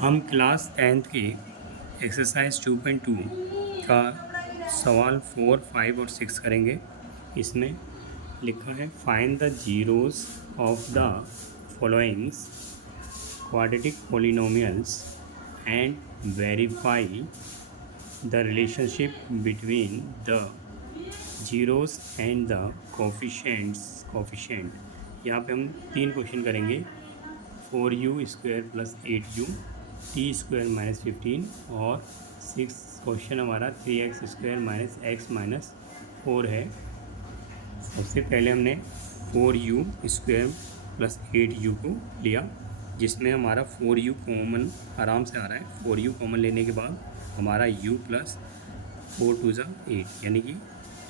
हम class 10th की exercise 2.2 का सवाल 4, 5 और 6 करेंगे। इसमें लिखा है find the zeros of the followings quadratic polynomials and verify the relationship between the zeros and the coefficient. यहाँ पे हम 3 क्वेश्चन करेंगे। 4u² + 8u, t² - 15 और 6 क्वेश्चन हमारा 3x² - x - 4 है। सबसे पहले हमने 4u² + 8u को लिया, जिसमें हमारा 4u कॉमन आराम से आ रहा है। 4u कॉमन लेने के बाद हमारा u + 4 × 2 = 8, यानी कि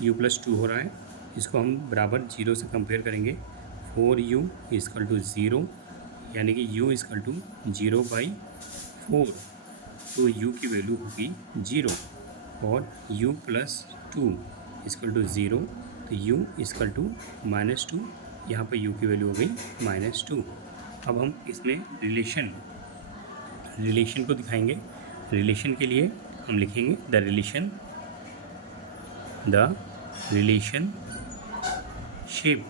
u + 2 हो रहा है। इसको हम बराबर 0 से कंपेयर करेंगे। 4u = 0, यानी कि u = 0/4, तो u की वैल्यू होगी 0। और u + 2 = 0, तो u = -2, यहाँ पर u की वैल्यू हो गई -2। अब हम इसमें रिलेशन को दिखाएंगे। रिलेशन के लिए हम लिखेंगे the relationship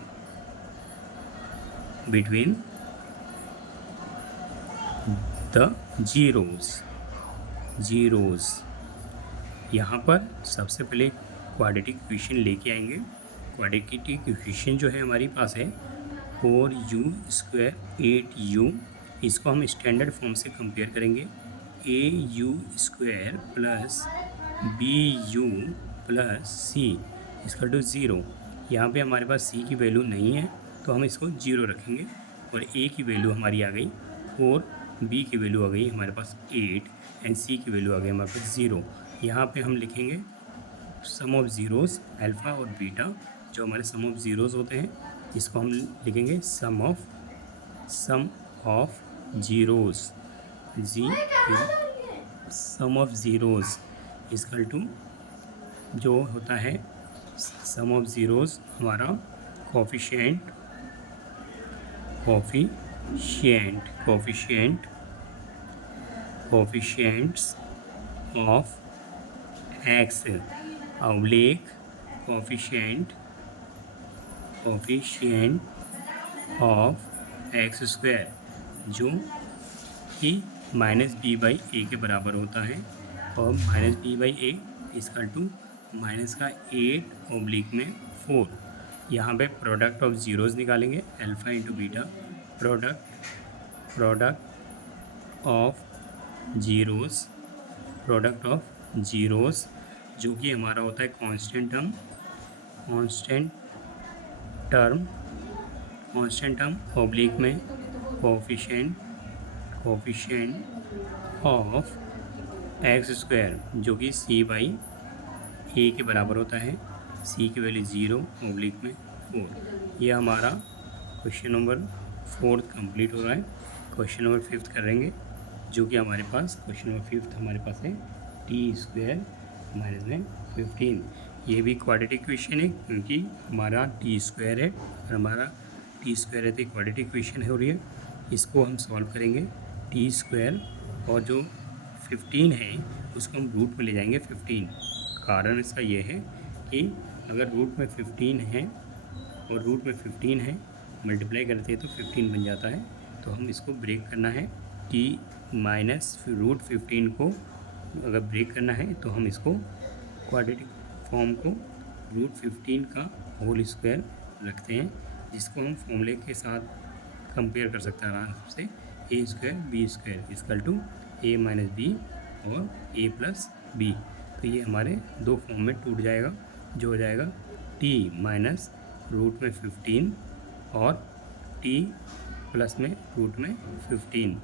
between the zeros. यहाँ पर सबसे पहले क्वाड्रेटिक इक्वेशन लेके आएंगे। क्वाड्रेटिक इक्वेशन जो है हमारी पास है 4u² 8u, इसको हम स्टैंडर्ड फॉर्म से कंपेयर करेंगे। au² + bu + c = 0। यहाँ पे हमारे पास c की वैल्यू नहीं है, तो हम इसको 0 रखेंगे। और a की वैल्यू हमारी आ गई 4, b की वैल्यू आ गई हमारे पास 8 एंड c की वैल्यू आ गई हमारे पास 0। यहाँ पे हम लिखेंगे सम ऑफ ज़ीरोज़ अल्फ़ा और बीटा, जो हमारे सम ऑफ ज़ीरोज़ होते हैं, इसको हम लिखेंगे सम ऑफ ज़ीरोज़ = जो होता है सम ऑफ ज़ीरोज़ हमारा coefficients of x oblique coefficient of x², जो कि -b/a के बराबर होता है। और -b/a = -8/4। यहाँ पे प्रोडक्ट ऑफ ज़ीरोज़ निकालेंगे, alpha × beta. Product of zeros जो कि हमारा होता है कांस्टेंट टर्म ऑब्लिक में कोफिशिएंट ऑफ x², जो कि c/a के बराबर होता है। c की वैल्यू 0 ऑब्लिक में 4। यह हमारा क्वेश्चन नंबर 4 कंप्लीट हो रहा है। क्वेश्चन नंबर 5 करेंगे, जो कि हमारे पास क्वेश्चन नंबर 5 हमारे पास है t² - 15। ये भी क्वाड्रेटिक इक्वेशन है, क्योंकि हमारा t² है और हमारा t² है तो क्वाड्रेटिक इक्वेशन हो रही है। इसको हम सॉल्व करेंगे। t² और जो 15 है उसको हम रूट में ले जाएंगे 15। कारण इसका ये है कि अगर रूट में 15 है और रूट में 15 है, मल्टीप्लाई करते हैं तो 15 बन जाता है। तो हम इसको ब्रेक करना है। t-√15 को अगर ब्रेक करना है तो हम इसको क्वाड्रेटिक फॉर्म को √15 का होल स्क्वायर रखते हैं, जिसको हम फॉर्मूले के साथ कंपेयर कर सकते हैं आराम से। a² b² = a - b और a + b। तो ये हमारे दो फॉर्म में टूट जाएगा, जो हो जाएगा t -√15 और t प्लस में √15।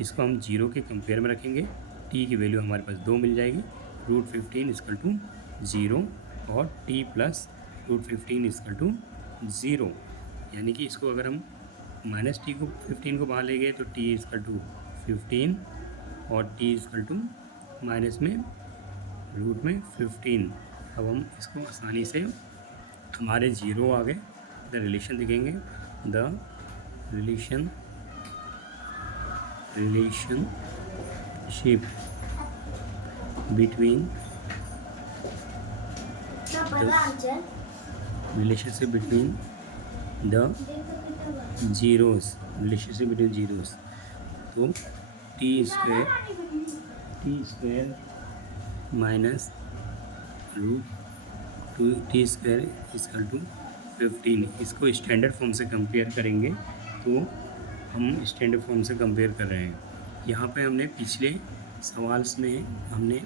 इसको हम 0 के कंपेयर में रखेंगे। t की वैल्यू हमारे पास 2 मिल जाएगी। √15 = 0 और t + √15 = 0, यानी कि इसको अगर हम -15 को बाहर ले गए तो t = 15 और t = -15। अब हम इसको आसानी से हमारे 0 आ गए। द रिलेशन दिखेंगे। The relation ship between relationship between the zeros, relationship between zeros. तो T square minus root two T square equal to 15। इसको स्टैंडर्ड फॉर्म से कंपेयर करेंगे तो हम स्टैंडर्ड फॉर्म से कंपेयर कर रहे हैं। यहाँ पे हमने पिछले सवाल में हमने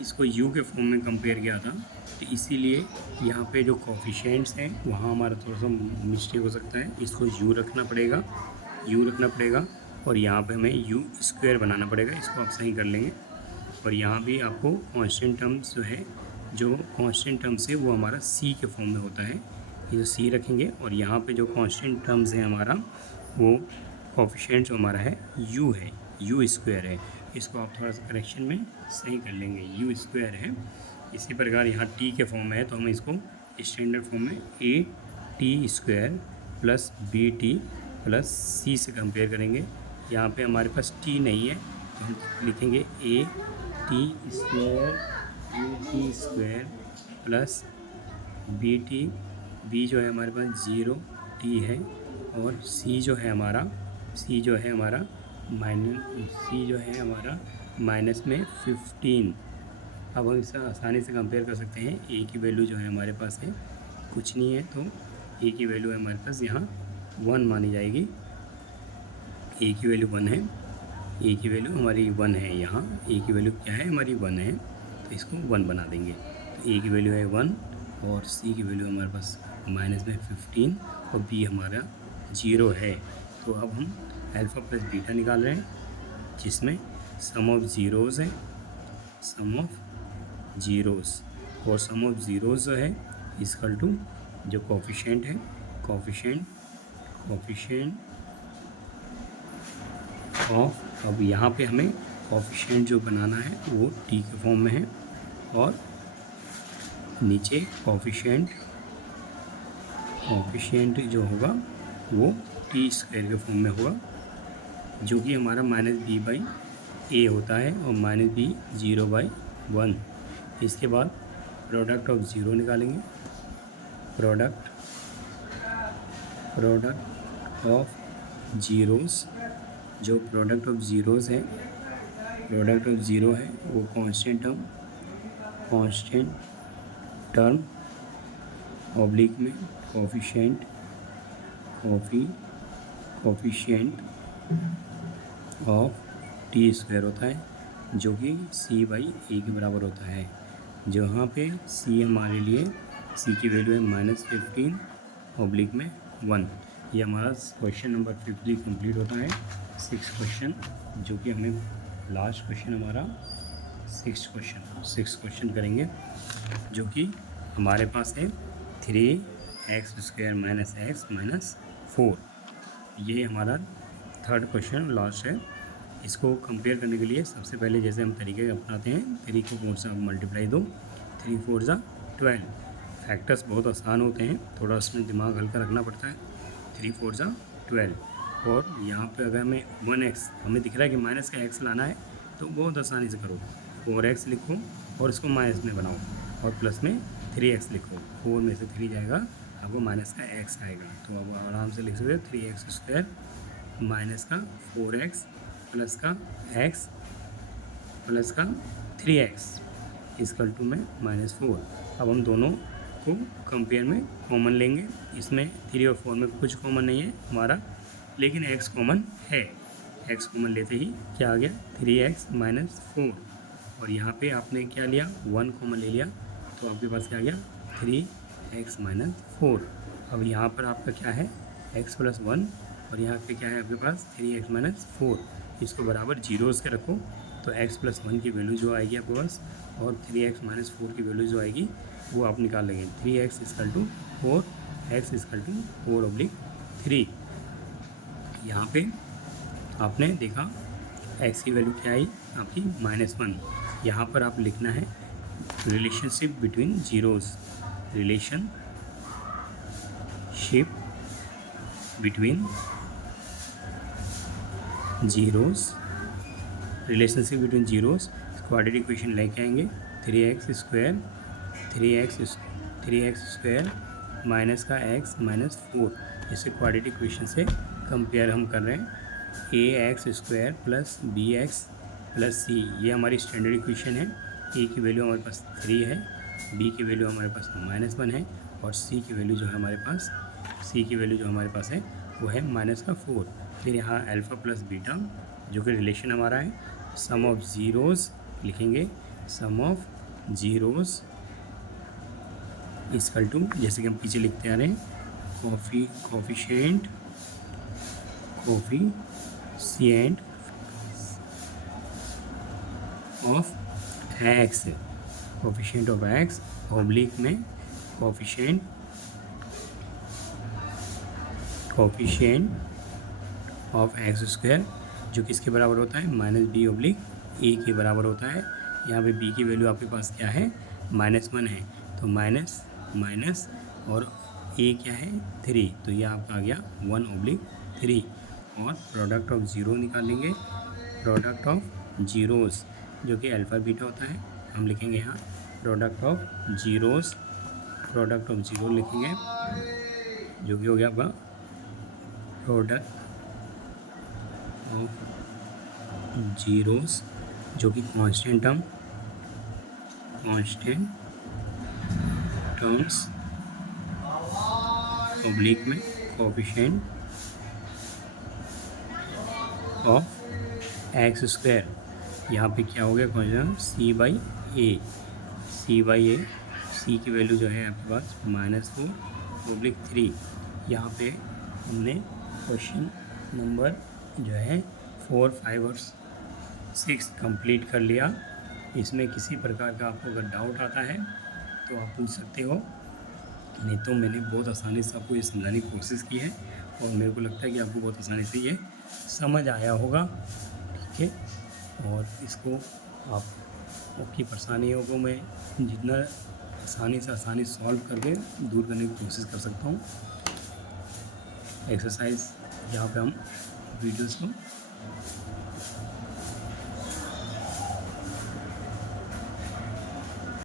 इसको u के फॉर्म में कंपेयर किया था, तो इसीलिए यहाँ पे जो कोफिशिएंट्स हैं वहाँ हमारा थोड़ा सा मिस्टेक हो सकता है। इसको u रखना पड़ेगा और यहाँ पे हमें u स्क्वायर बनाना पड़ेगा। इसको आप सही कर लेंगे। और यहाँ भी आपको कांस्टेंट टर्म्स जो कांस्टेंट टर्म्स है वो हमारा c के फॉर्म में होता है, ये जो c रखेंगे। और यहाँ पे जो कांस्टेंट टर्म्स है हमारा वो कोफिशिएंट जो हमारा है u स्क्वायर है। इसको आप थोड़ा सा करेक्शन में सही कर लेंगे, u स्क्वायर है। इसी प्रकार यहाँ t के फॉर्म में है तो हम इसको स्टैंडर्ड फॉर्म में a t square plus b t plus c से कंपेयर करेंगे। यहाँ पे हमारे पास t नहीं है तो हम लिखेंगे a t square plus b t, b जो है हमारे पास 0 t है और c जो है हमारा माइनस में 15। अब हम इसे आसानी से कंपेयर कर सकते हैं। a की वैल्यू जो है हमारे पास है कुछ नहीं है, तो a की वैल्यू है हमारे पास यहाँ 1 मानी जाएगी। a की वैल्यू 1 है, a की वैल्यू हमारी 1 है। यहाँ a की वैल्यू क्या है हमारी 1 है, तो इसको 1 बना देंगे। तो a की वैल्यू है 1 और c की वैल्यू हमारे पास माइनस में 15 और b हमारा 0 है। तो अब हम अल्फ़ा प्लस बीटा निकाल रहे हैं जिसमें सम ऑफ ज़ीरोज़ है, सम ऑफ ज़ीरोज़ और सम ऑफ ज़ीरोज़ जो है इक्वल टू जो कोफिशिएंट है कोफिशिएंट ऑफ। अब यहाँ पे हमें कोफिशिएंट जो बनाना है वो टी के फॉर्म में है और नीचे कोफिशिएंट जो होगा वो टी स्क्वायर के फॉर्म में होगा, जो कि हमारा माइनस बी बाई ए होता है और माइनस बी 0/1। इसके बाद प्रोडक्ट ऑफ ज़ीरो निकालेंगे। प्रोडक्ट ऑफ ज़ीरोज़, जो प्रोडक्ट ऑफ ज़ीरोज़ है वो कांस्टेंट टर्म ऑब्लिक में कोफिशिएंट ऑफ टी स्क्वायर होता है, जो कि c बाई ए के बराबर होता है। जहाँ पे c हमारे लिए c की वैल्यू है -15 ऑब्लिक में 1। ये हमारा क्वेश्चन नंबर 50 कंप्लीट होता है। 6 क्वेश्चन, जो कि हमें लास्ट क्वेश्चन हमारा 6 क्वेश्चन करेंगे, जो कि हमारे पास है 3x² - x - 4। ये हमारा थर्ड क्वेश्चन लास्ट है। इसको कंपेयर करने के लिए सबसे पहले जैसे हम तरीके अपनाते हैं, 3 को 4 से मल्टीप्लाई दो, 3 4 12। फैक्टर्स बहुत आसान होते हैं, थोड़ा उसमें दिमाग हल्का रखना पड़ता है। 3 4 12 और यहाँ पे अगर हमें 1x हमें दिख रहा है कि माइनस का x लाना है तो बहुत आसानी से करो। 4x लिखो और इसको माइनस में बनाओ और प्लस में 3x लिखो। 4 में से 3 जाएगा, आपको माइनस का x आएगा। तो अब आराम से लिख सकते हो 3x² माइनस का 4x प्लस का x प्लस का 3x इक्वल टू में -4। अब हम दोनों को कंपेयर में कॉमन लेंगे। इसमें 3 और 4 में कुछ कॉमन नहीं है हमारा, लेकिन x कॉमन है। x कॉमन लेते ही क्या आ गया 3x - 4 और यहाँ पे आपने क्या लिया 1 कॉमन ले लिया, तो आपके पास क्या आ गया 3x - 4। अब यहाँ पर आपका क्या है x + 1 और यहाँ पे क्या है आपके पास 3x - 4। इसको बराबर जीरोज़ के रखो तो x + 1 की वैल्यू जो आएगी आपके पास और 3x - 4 की वैल्यू जो आएगी वो आप निकाल लेंगे। 3x = 4, x = 4/3। यहाँ पे आपने देखा x की वैल्यू क्या आई आपकी -1। यहाँ पर आप लिखना है relationship between zeros, relationship between zeros relationship between zeros, quadratic equation लेके आएंगे 3x स्क्वायर माइनस का x माइनस 4, इसे क्वाड्रेटिक इक्वेशन से कंपेयर हम कर रहे हैं। ax square plus bx plus c, ये हमारी स्टैंडर्ड इक्वेशन है। a की वैल्यू हमारे पास 3 है, b की वैल्यू हमारे पास -1 है और c की वैल्यू जो हमारे पास है वो है -4। फिर यहाँ अल्फ़ा प्लस बीटा जो कि रिलेशन हमारा है, सम ऑफ ज़ीरोज़ लिखेंगे, सम ऑफ ज़ीरोज़ इक्वल टू, जैसे कि हम पीछे लिखते आ रहे हैं, coefficient of x, coefficient of x oblique में कोफिशिएंट ऑफ एक्स स्क्वायर, जो किसके बराबर होता है, -b/a के बराबर होता है। यहाँ पे b की वैल्यू आपके पास क्या है, -1 है, तो माइनस और a क्या है 3, तो ये आपका आ गया 1/3। और प्रोडक्ट ऑफ ज़ीरो निकालेंगे, प्रोडक्ट ऑफ ज़ीरोज़ जो कि अल्फ़ा बीटा होता है, हम लिखेंगे यहाँ प्रोडक्ट ऑफ ज़ीरो लिखेंगे, जो कि हो गया आपका प्रोडक्ट ऑफ ज़ीरोज़ जो कि कांस्टेंट टर्म्स ऑब्लिक में कोफिशिएंट ऑफ एक्स स्क्वायर। यहाँ पे क्या हो गया क्वेश्चन, c की वैल्यू जो है आपके पास -4/3। यहाँ पे हमने क्वेश्चन नंबर जो है 4, 5 और 6 कंप्लीट कर लिया। इसमें किसी प्रकार का आपको अगर डाउट आता है तो आप पूछ सकते हो, नहीं तो मैंने बहुत आसानी से आपको ये समझाने की कोशिश की है और मेरे को लगता है कि आपको बहुत आसानी से ये समझ आया होगा, ठीक है। और इसको आपकी परेशानियों को मैं जितना आसानी सॉल्व करके दूर करने की कोशिश कर सकता हूँ। एक्सरसाइज यहाँ पे हम वीडियोज़ को